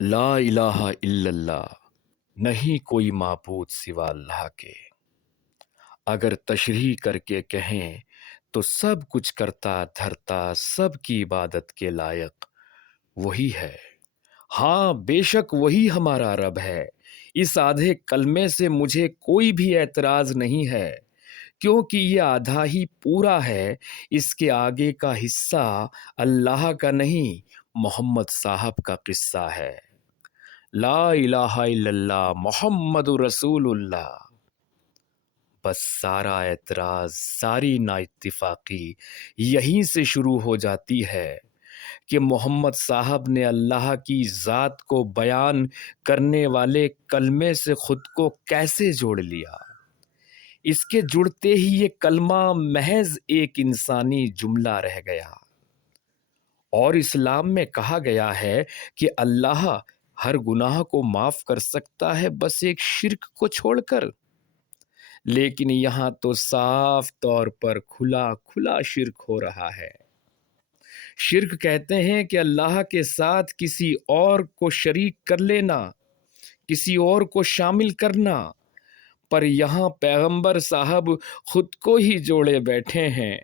لا الہ الا اللہ، نہیں کوئی معبود سوا اللہ کے۔ اگر تشریح کر کے کہیں تو سب کچھ کرتا دھرتا سب کی عبادت کے لائق وہی ہے۔ ہاں بے شک وہی ہمارا رب ہے۔ اس آدھے کلمے سے مجھے کوئی بھی اعتراض نہیں ہے، کیونکہ یہ آدھا ہی پورا ہے۔ اس کے آگے کا حصہ اللہ کا نہیں، محمد صاحب کا قصہ ہے۔ لا الہ الا اللہ محمد رسول اللہ۔ بس سارا اعتراض، ساری نا اتفاقی یہیں سے شروع ہو جاتی ہے کہ محمد صاحب نے اللہ کی ذات کو بیان کرنے والے کلمے سے خود کو کیسے جوڑ لیا۔ اس کے جڑتے ہی یہ کلمہ محض ایک انسانی جملہ رہ گیا۔ اور اسلام میں کہا گیا ہے کہ اللہ ہر گناہ کو معاف کر سکتا ہے، بس ایک شرک کو چھوڑ کر۔ لیکن یہاں تو صاف طور پر کھلا کھلا شرک ہو رہا ہے۔ شرک کہتے ہیں کہ اللہ کے ساتھ کسی اور کو شریک کر لینا، کسی اور کو شامل کرنا، پر یہاں پیغمبر صاحب خود کو ہی جوڑے بیٹھے ہیں۔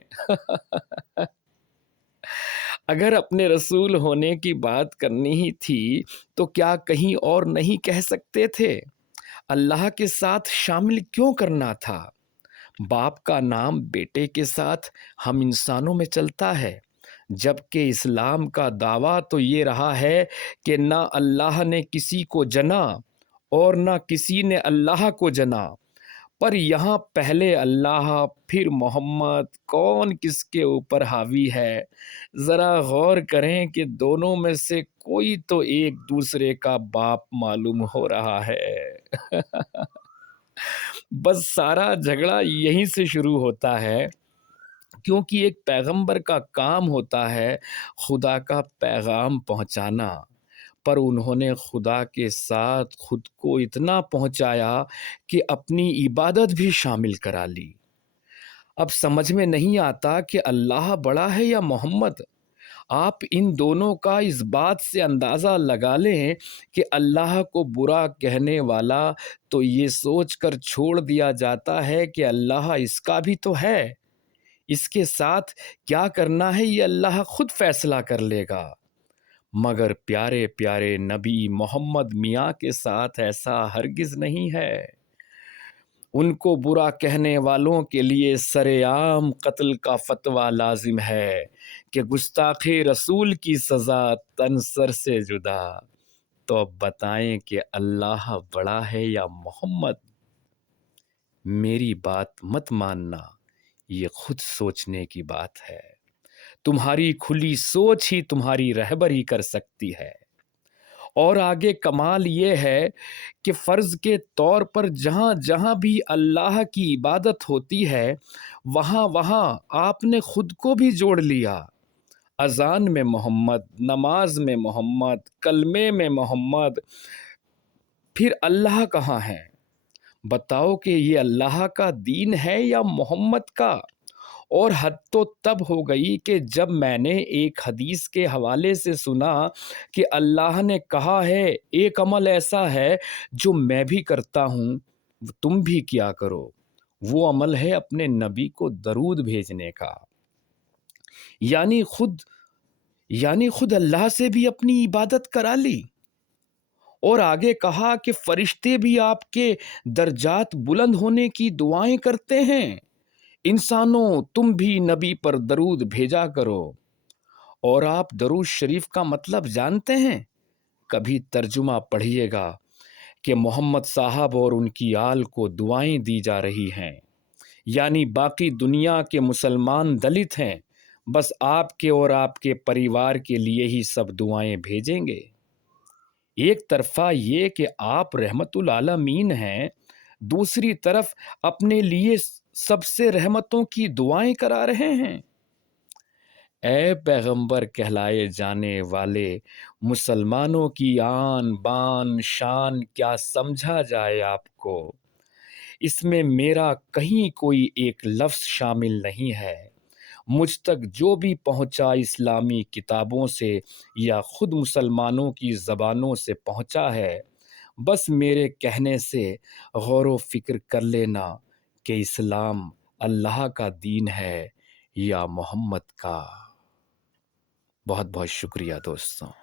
اگر اپنے رسول ہونے کی بات کرنی ہی تھی تو کیا کہیں اور نہیں کہہ سکتے تھے؟ اللہ کے ساتھ شامل کیوں کرنا تھا؟ باپ کا نام بیٹے کے ساتھ ہم انسانوں میں چلتا ہے، جبکہ اسلام کا دعویٰ تو یہ رہا ہے کہ نہ اللہ نے کسی کو جنا اور نہ کسی نے اللہ کو جنا، پر یہاں پہلے اللہ پھر محمد، کون کس کے اوپر حاوی ہے؟ ذرا غور کریں کہ دونوں میں سے کوئی تو ایک دوسرے کا باپ معلوم ہو رہا ہے۔ بس سارا جھگڑا یہیں سے شروع ہوتا ہے، کیونکہ ایک پیغمبر کا کام ہوتا ہے خدا کا پیغام پہنچانا، پر انہوں نے خدا کے ساتھ خود کو اتنا پہنچایا کہ اپنی عبادت بھی شامل کرا لی۔ اب سمجھ میں نہیں آتا کہ اللہ بڑا ہے یا محمد۔ آپ ان دونوں کا اس بات سے اندازہ لگا لیں کہ اللہ کو برا کہنے والا تو یہ سوچ کر چھوڑ دیا جاتا ہے کہ اللہ اس کا بھی تو ہے، اس کے ساتھ کیا کرنا ہے یہ اللہ خود فیصلہ کر لے گا۔ مگر پیارے پیارے نبی محمد میاں کے ساتھ ایسا ہرگز نہیں ہے۔ ان کو برا کہنے والوں کے لیے سرعام قتل کا فتویٰ لازم ہے کہ گستاخ رسول کی سزا تن سر سے جدا۔ تو اب بتائیں کہ اللہ بڑا ہے یا محمد؟ میری بات مت ماننا، یہ خود سوچنے کی بات ہے۔ تمہاری کھلی سوچ ہی تمہاری رہبری کر سکتی ہے۔ اور آگے کمال یہ ہے کہ فرض کے طور پر جہاں جہاں بھی اللہ کی عبادت ہوتی ہے وہاں وہاں آپ نے خود کو بھی جوڑ لیا۔ اذان میں محمد، نماز میں محمد، کلمے میں محمد، پھر اللہ کہاں ہے؟ بتاؤ کہ یہ اللہ کا دین ہے یا محمد کا؟ اور حد تو تب ہو گئی کہ جب میں نے ایک حدیث کے حوالے سے سنا کہ اللہ نے کہا ہے ایک عمل ایسا ہے جو میں بھی کرتا ہوں تم بھی کیا کرو، وہ عمل ہے اپنے نبی کو درود بھیجنے کا۔ یعنی خود اللہ سے بھی اپنی عبادت کرا لی۔ اور آگے کہا کہ فرشتے بھی آپ کے درجات بلند ہونے کی دعائیں کرتے ہیں۔ انسانوں تم بھی نبی پر درود بھیجا کرو۔ اور آپ درود شریف کا مطلب جانتے ہیں؟ کبھی ترجمہ پڑھیے گا کہ محمد صاحب اور ان کی آل کو دعائیں دی جا رہی ہیں، یعنی باقی دنیا کے مسلمان دلت ہیں، بس آپ کے اور آپ کے پریوار کے لیے ہی سب دعائیں بھیجیں گے۔ ایک طرفہ یہ کہ آپ رحمت العالمین ہیں، دوسری طرف اپنے لیے سب سے رحمتوں کی دعائیں کرا رہے ہیں۔ اے پیغمبر کہلائے جانے والے، مسلمانوں کی آن بان شان کیا سمجھا جائے آپ کو؟ اس میں میرا کہیں کوئی ایک لفظ شامل نہیں ہے، مجھ تک جو بھی پہنچا اسلامی کتابوں سے یا خود مسلمانوں کی زبانوں سے پہنچا ہے، بس میرے کہنے سے غور و فکر کر لینا کہ اسلام اللہ کا دین ہے یا محمد کا۔ بہت بہت شکریہ دوستوں۔